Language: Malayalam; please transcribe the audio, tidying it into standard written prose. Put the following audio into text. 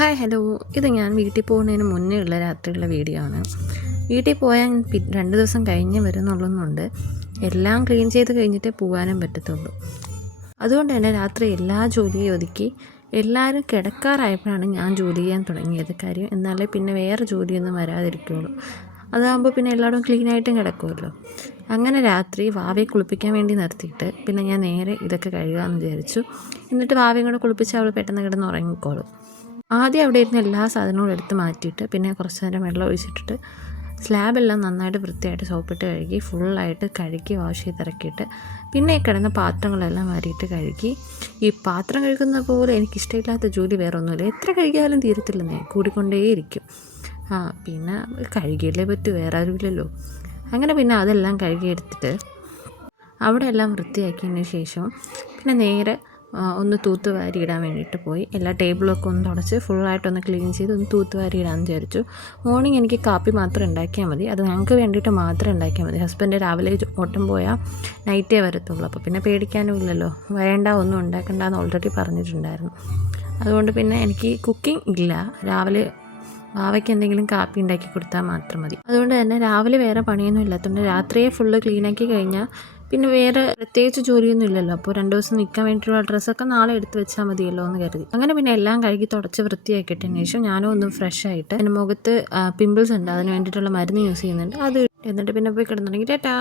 ഹായ് ഹലോ, ഇത് ഞാൻ വീട്ടിൽ പോകുന്നതിന് മുന്നേ ഉള്ള രാത്രിയുള്ള വീഡിയോ ആണ്. വീട്ടിൽ പോയാൽ 2 ദിവസം കഴിഞ്ഞ് വരുന്നുള്ളതുകൊണ്ട് എല്ലാം ക്ലീൻ ചെയ്ത് കഴിഞ്ഞിട്ടേ പോകാനും പറ്റത്തുള്ളൂ. അതുകൊണ്ട് തന്നെ രാത്രി എല്ലാ ജോലിയും ഒതുക്കി എല്ലാവരും കിടക്കാറായപ്പോഴാണ് ഞാൻ ജോലി ചെയ്യാൻ തുടങ്ങിയത്. കാര്യം എന്നാലേ പിന്നെ വേറെ ജോലിയൊന്നും വരാതിരിക്കുകയുള്ളൂ. അതാകുമ്പോൾ പിന്നെ എല്ലായിടും ക്ലീനായിട്ടും കിടക്കുമല്ലോ. അങ്ങനെ രാത്രി വാവയെ കുളിപ്പിക്കാൻ വേണ്ടി നിർത്തിയിട്ട് പിന്നെ ഞാൻ നേരെ ഇതൊക്കെ കഴുകാമെന്ന് വിചാരിച്ചു. എന്നിട്ട് വാവയും കൂടെ കുളിപ്പിച്ച് അവൾ പെട്ടെന്ന് കിടന്ന് ഉറങ്ങിക്കോളും. ആദ്യം അവിടെ ഇരുന്ന് എല്ലാ സാധനങ്ങളും എടുത്ത് മാറ്റിയിട്ട് പിന്നെ കുറച്ച് നേരം വെള്ളം ഒഴിച്ചിട്ടിട്ട് സ്ലാബെല്ലാം നന്നായിട്ട് വൃത്തിയായിട്ട് സോപ്പിട്ട് കഴുകി ഫുള്ളായിട്ട് കഴുകി വാഷ് ചെയ്തിറക്കിയിട്ട് പിന്നെ കിടന്ന പാത്രങ്ങളെല്ലാം വാരിയിട്ട് കഴുകി. ഈ പാത്രം കഴുകുന്ന പോലെ എനിക്കിഷ്ടമില്ലാത്ത ജോലി വേറെ ഒന്നുമില്ല. എത്ര കഴുകിയാലും തീരത്തില്ലെന്നേ, കൂടിക്കൊണ്ടേയിരിക്കും. പിന്നെ കഴുകിയല്ലേ പറ്റൂ, വേറെ ആരുമില്ലല്ലോ. അങ്ങനെ പിന്നെ അതെല്ലാം കഴുകിയെടുത്തിട്ട് അവിടെ എല്ലാം വൃത്തിയാക്കിയതിന് ശേഷം പിന്നെ നേരെ ഒന്ന് തൂത്തുവാരി ഇടാൻ വേണ്ടിയിട്ട് പോയി. എല്ലാ ടേബിളൊക്കെ ഒന്ന് തുടച്ച് ഫുള്ളായിട്ടൊന്ന് ക്ലീൻ ചെയ്ത് ഒന്ന് തൂത്തുവാരി ഇടാമെന്ന് വിചാരിച്ചു. മോർണിംഗ് എനിക്ക് കാപ്പി മാത്രം ഉണ്ടാക്കിയാൽ മതി, അത് ഞങ്ങൾക്ക് വേണ്ടിയിട്ട് മാത്രം ഉണ്ടാക്കിയാൽ മതി. ഹസ്ബൻഡ് രാവിലെ ഓട്ടം പോയാൽ നൈറ്റേ വരത്തുള്ളൂ. അപ്പോൾ പിന്നെ പേടിക്കാനും ഇല്ലല്ലോ, വേണ്ട ഒന്നും ഉണ്ടാക്കണ്ടെന്ന് ഓൾറെഡി പറഞ്ഞിട്ടുണ്ടായിരുന്നു. അതുകൊണ്ട് പിന്നെ എനിക്ക് കുക്കിംഗ് ഇല്ല. രാവിലെ വാവയ്ക്ക് എന്തെങ്കിലും കാപ്പി ഉണ്ടാക്കി കൊടുത്താൽ മാത്രം മതി. അതുകൊണ്ട് തന്നെ രാവിലെ വേറെ പണിയൊന്നും ഇല്ലാത്തതുകൊണ്ട് രാത്രിയെ ഫുള്ള് ക്ലീനാക്കി കഴിഞ്ഞാൽ പിന്നെ വേറെ പ്രത്യേകിച്ച് ജോലിയൊന്നും ഇല്ലല്ലോ. അപ്പോൾ 2 ദിവസം നിൽക്കാൻ വേണ്ടിയിട്ടുള്ള ഡ്രസ്സൊക്കെ നാളെ എടുത്ത് വെച്ചാൽ മതിയല്ലോ എന്ന് കരുതി. അങ്ങനെ പിന്നെ എല്ലാം കഴുകി തുടച്ച് വൃത്തിയാക്കിയിട്ടതിന് ശേഷം ഞാനും ഒന്ന് ഫ്രഷ് ആയിട്ട് എൻ്റെ മുഖത്ത് പിമ്പിൾസ് ഉണ്ട്, അതിന് വേണ്ടിയിട്ടുള്ള മരുന്ന് യൂസ് ചെയ്യുന്നുണ്ട്. അത് എന്നിട്ട് പിന്നെ പോയി കിടന്നുണ്ടെങ്കിൽ ടാറ്റാ.